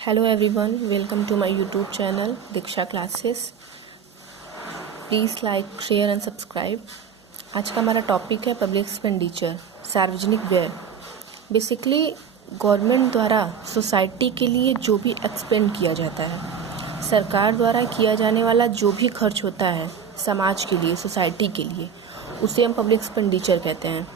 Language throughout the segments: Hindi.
Hello everyone, welcome to my YouTube channel Diksha classes. Please like, share and subscribe. आज का हमारा टॉपिक है पब्लिक एक्सपेंडिचर, सार्वजनिक व्यय। बेसिकली गवर्नमेंट द्वारा सोसाइटी के लिए जो भी एक्सपेंड किया जाता है, सरकार द्वारा किया जाने वाला जो भी खर्च होता है समाज के लिए, सोसाइटी के लिए, उसे हम पब्लिक एक्सपेंडिचर कहते हैं।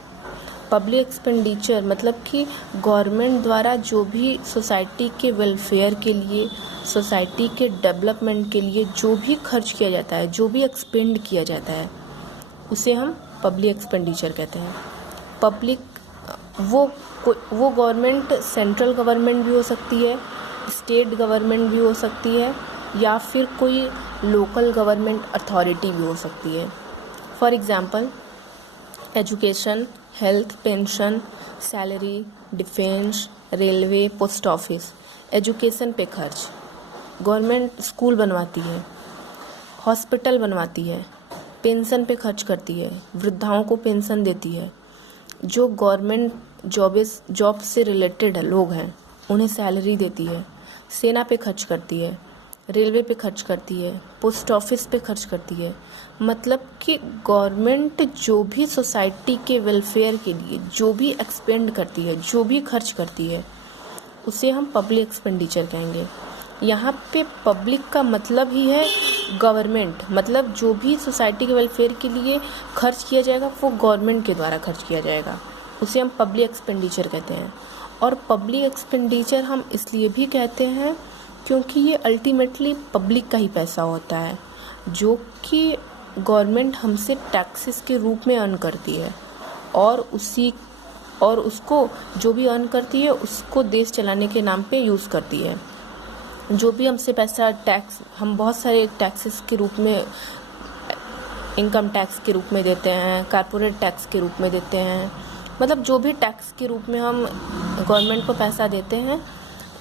पब्लिक एक्सपेंडिचर मतलब कि गवर्नमेंट द्वारा जो भी सोसाइटी के वेलफेयर के लिए, सोसाइटी के डेवलपमेंट के लिए जो भी खर्च किया जाता है, जो भी एक्सपेंड किया जाता है, उसे हम पब्लिक एक्सपेंडिचर कहते हैं। पब्लिक वो गवर्नमेंट सेंट्रल गवर्नमेंट भी हो सकती है, स्टेट गवर्नमेंट भी हो सकती है, या फिर कोई लोकल गवर्नमेंट अथॉरिटी भी हो सकती है। For example education, health, pension, salary, defence, railway, post office. Education पे खर्च, गवर्नमेंट स्कूल बनवाती है, हॉस्पिटल बनवाती है, पेंशन पे खर्च करती है, वृद्धाओं को पेंशन देती है। जो गवर्नमेंट जॉब से रिलेटेड लोग हैं उन्हें सैलरी देती है, सेना पे खर्च करती है, रेलवे पे खर्च करती है, पोस्ट ऑफिस पे खर्च करती है। मतलब कि गवर्नमेंट जो भी सोसाइटी के वेलफेयर के लिए जो भी एक्सपेंड करती है, जो भी खर्च करती है, उसे हम पब्लिक एक्सपेंडिचर कहेंगे। यहाँ पे पब्लिक का मतलब ही है गवर्नमेंट, मतलब जो भी सोसाइटी के वेलफेयर के लिए खर्च किया जाएगा वो गवर्नमेंट के द्वारा खर्च किया जाएगा, उसे हम पब्लिक एक्सपेंडिचर कहते हैं। और पब्लिक एक्सपेंडिचर हम इसलिए भी कहते हैं क्योंकि ये अल्टीमेटली पब्लिक का ही पैसा होता है, जो कि गवर्नमेंट हमसे टैक्सेस के रूप में अर्न करती है, और उसको जो भी अर्न करती है उसको देश चलाने के नाम पे यूज़ करती है। जो भी हमसे पैसा टैक्स, हम बहुत सारे टैक्सेस के रूप में, इनकम टैक्स के रूप में देते हैं, कॉर्पोरेट टैक्स के रूप में देते हैं, मतलब जो भी टैक्स के रूप में हम गवर्नमेंट को पैसा देते हैं,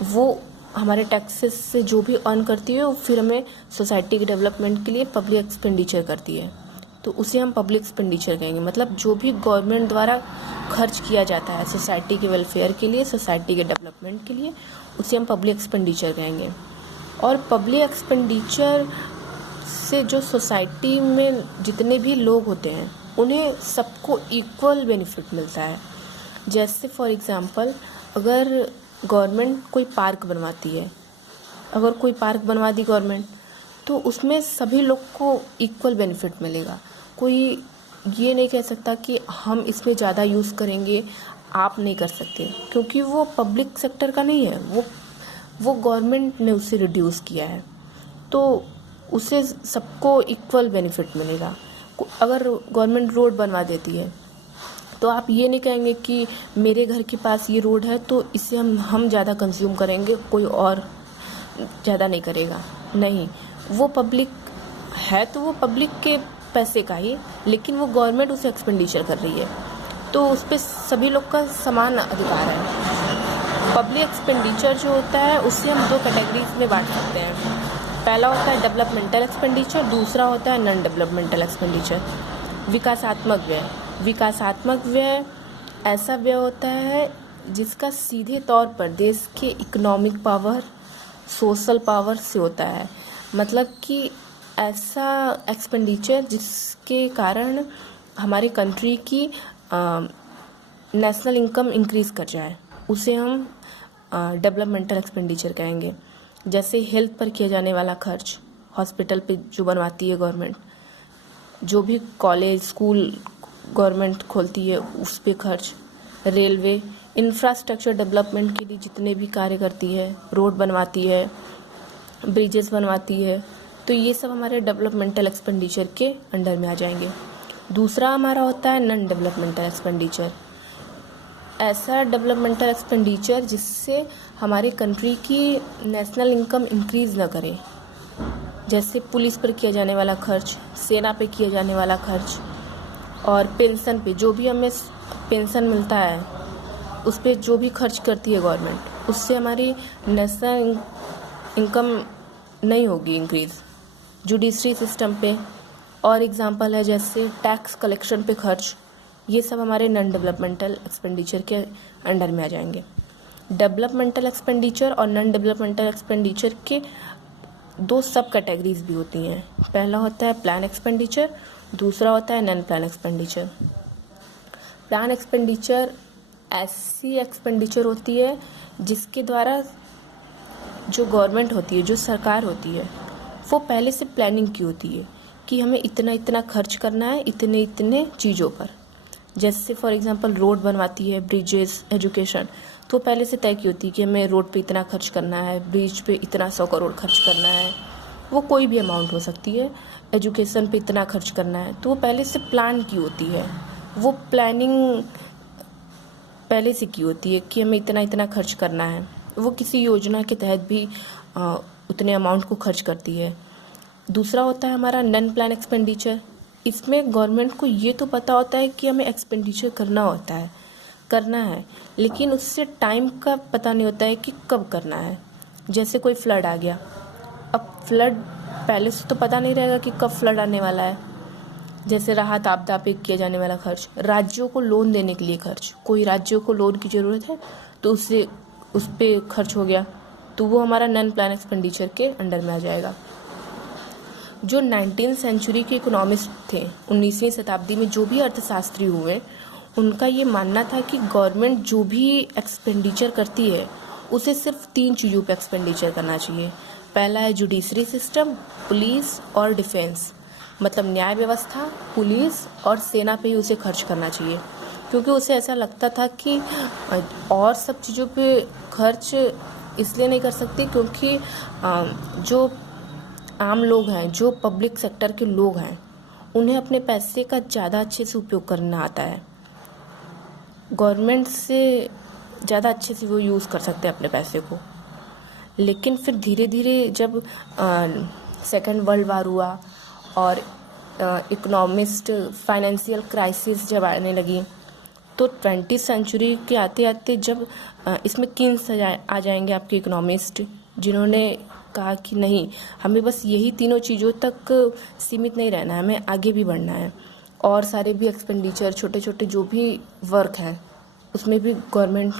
वो हमारे टैक्सेस से जो भी अर्न करती है वो फिर हमें सोसाइटी के डेवलपमेंट के लिए पब्लिक एक्सपेंडिचर करती है, तो उसे हम पब्लिक एक्सपेंडिचर कहेंगे। मतलब जो भी गवर्नमेंट द्वारा खर्च किया जाता है सोसाइटी के वेलफेयर के लिए, सोसाइटी के डेवलपमेंट के लिए, उसे हम पब्लिक एक्सपेंडिचर कहेंगे। और पब्लिक एक्सपेंडिचर से जो सोसाइटी में जितने भी लोग होते हैं उन्हें सबको इक्वल बेनिफिट मिलता है। जैसे फॉर एग्ज़ाम्पल अगर गवर्नमेंट कोई पार्क बनवाती है, अगर कोई पार्क बनवा दी गवर्नमेंट, तो उसमें सभी लोग को इक्वल बेनिफिट मिलेगा। कोई ये नहीं कह सकता कि हम इसमें ज़्यादा यूज़ करेंगे, आप नहीं कर सकते, क्योंकि वो पब्लिक सेक्टर का नहीं है, वो गवर्नमेंट ने उसे रिड्यूस किया है, तो उसे सबको इक्वल बेनिफिट मिलेगा। अगर गवर्नमेंट रोड बनवा देती है तो आप ये नहीं कहेंगे कि मेरे घर के पास ये रोड है तो इसे हम ज़्यादा कंज्यूम करेंगे, कोई और ज़्यादा नहीं करेगा। नहीं, वो पब्लिक है तो वो पब्लिक के पैसे का ही, लेकिन वो गवर्नमेंट उसे एक्सपेंडिचर कर रही है, तो उस पर सभी लोग का समान अधिकार है। पब्लिक एक्सपेंडिचर जो होता है उसे हम दो कैटेगरीज में बांट सकते हैं। पहला होता है डेवलपमेंटल एक्सपेंडिचर, दूसरा होता है नॉन डेवलपमेंटल एक्सपेंडिचर, विकासात्मक व्यय। विकासात्मक व्यय ऐसा व्यय होता है जिसका सीधे तौर पर देश के इकोनॉमिक पावर, सोशल पावर से होता है। मतलब कि ऐसा एक्सपेंडिचर जिसके कारण हमारी कंट्री की नेशनल इनकम इंक्रीज़ कर जाए, उसे हम डेवलपमेंटल एक्सपेंडिचर कहेंगे। जैसे हेल्थ पर किया जाने वाला खर्च, हॉस्पिटल पे जो बनवाती है गवर्नमेंट, जो भी कॉलेज स्कूल गवर्नमेंट खोलती है उस पे खर्च, रेलवे इंफ्रास्ट्रक्चर डेवलपमेंट के लिए जितने भी कार्य करती है, रोड बनवाती है, ब्रिजेस बनवाती है, तो ये सब हमारे डेवलपमेंटल एक्सपेंडिचर के अंडर में आ जाएंगे। दूसरा हमारा होता है नॉन डेवलपमेंटल एक्सपेंडिचर। ऐसा डेवलपमेंटल एक्सपेंडिचर जिससे हमारी कंट्री की नेशनल इनकम इंक्रीज़ ना करे, जैसे पुलिस पर किया जाने वाला खर्च, सेना पे किया जाने वाला खर्च, और पेंशन पे जो भी हमें पेंशन मिलता है उस पर जो भी खर्च करती है गवर्नमेंट, उससे हमारी नेशनल इनकम नहीं होगी इंक्रीज़। जुडिशरी सिस्टम पे और एग्जांपल है जैसे टैक्स कलेक्शन पे खर्च, ये सब हमारे नॉन डेवलपमेंटल एक्सपेंडिचर के अंडर में आ जाएंगे। डेवलपमेंटल एक्सपेंडिचर और नॉन डेवलपमेंटल एक्सपेंडिचर के दो सब कैटेगरीज भी होती हैं। पहला होता है प्लान एक्सपेंडिचर, दूसरा होता है non plan expenditure. Plan expenditure ऐसी एक्सपेंडिचर होती है जिसके द्वारा जो गवर्नमेंट होती है, जो सरकार होती है, वो पहले से प्लानिंग की होती है कि हमें इतना इतना खर्च करना है इतने इतने चीज़ों पर। जैसे फॉर एग्जांपल रोड बनवाती है, ब्रिजेस, एजुकेशन, तो पहले से तय की होती है कि हमें रोड पे इतना खर्च करना है, ब्रिज पे इतना 100 करोड़ खर्च करना है, वो कोई भी अमाउंट हो सकती है। एजुकेशन पे इतना खर्च करना है, तो वो पहले से प्लान की होती है। वो प्लानिंग पहले से की होती है कि हमें इतना इतना खर्च करना है। वो किसी योजना के तहत भी उतने अमाउंट को खर्च करती है। दूसरा होता है हमारा नॉन प्लान एक्सपेंडिचर। इसमें गवर्नमेंट को ये तो पता होता है कि हमें एक्सपेंडिचर करना है, लेकिन उससे टाइम का पता नहीं होता है कि कब करना है। जैसे कोई फ्लड आ गया, अब फ्लड पहले से तो पता नहीं रहेगा कि कब फ्लड आने वाला है। जैसे राहत आपदा पे किया जाने वाला खर्च, राज्यों को लोन देने के लिए खर्च, कोई राज्यों को लोन की ज़रूरत है तो उससे उस पर खर्च हो गया, तो वो हमारा नॉन प्लान एक्सपेंडिचर के अंडर में आ जाएगा। जो 19वीं सेंचुरी के इकोनॉमिस्ट थे, 19वीं शताब्दी में जो भी अर्थशास्त्री हुए, उनका ये मानना था कि गवर्नमेंट जो भी एक्सपेंडिचर करती है उसे सिर्फ 3 चीज़ों पे एक्सपेंडिचर करना चाहिए। पहला है जुडिशरी सिस्टम, पुलिस और डिफेंस, मतलब न्याय व्यवस्था, पुलिस और सेना पे ही उसे खर्च करना चाहिए। क्योंकि उसे ऐसा लगता था कि और सब चीज़ों पे खर्च इसलिए नहीं कर सकते क्योंकि जो आम लोग हैं, जो पब्लिक सेक्टर के लोग हैं, उन्हें अपने पैसे का ज़्यादा अच्छे से उपयोग करना आता है। गवर्नमेंट से ज़्यादा अच्छे से वो यूज़ कर सकते हैं अपने पैसे को। लेकिन फिर धीरे धीरे जब सेकेंड वर्ल्ड वार हुआ और इकोनॉमिस्ट फाइनेंशियल क्राइसिस जब आने लगी, तो 20वीं सेंचुरी के आते आते जब इसमें किन्स आ जाएंगे आपके इकोनॉमिस्ट, जिन्होंने कहा कि नहीं, हमें बस यही तीनों चीज़ों तक सीमित नहीं रहना है, हमें आगे भी बढ़ना है और सारे भी एक्सपेंडिचर, छोटे छोटे जो भी वर्क है उसमें भी गवर्नमेंट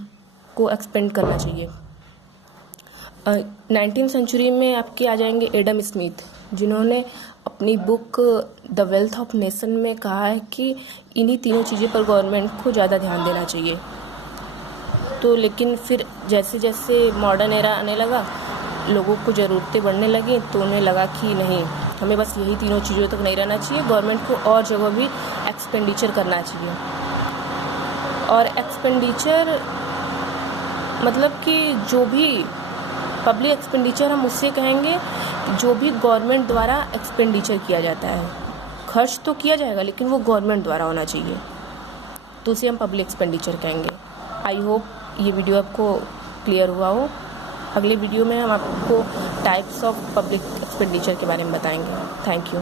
को एक्सपेंड करना चाहिए। 19वीं सेंचुरी में आपके आ जाएंगे एडम स्मिथ, जिन्होंने अपनी book the wealth of nation में कहा है कि इन्हीं तीनों चीज़ों पर गवर्नमेंट को ज़्यादा ध्यान देना चाहिए। तो लेकिन फिर जैसे जैसे मॉडर्न एरा आने लगा, लोगों को ज़रूरतें बढ़ने लगी, तो उन्हें लगा कि नहीं, हमें बस यही तीनों चीज़ों तक नहीं रहना चाहिए, गवर्नमेंट को और जगह भी एक्सपेंडिचर करना चाहिए। और एक्सपेंडिचर मतलब कि जो भी पब्लिक एक्सपेंडिचर हम उससे कहेंगे जो भी गवर्नमेंट द्वारा एक्सपेंडिचर किया जाता है। खर्च तो किया जाएगा लेकिन वो गवर्नमेंट द्वारा होना चाहिए, तो उसे हम पब्लिक एक्सपेंडिचर कहेंगे। आई होप ये वीडियो आपको क्लियर हुआ हो। अगले वीडियो में हम आपको टाइप्स ऑफ पब्लिक एक्सपेंडिचर के बारे में बताएंगे। Thank you.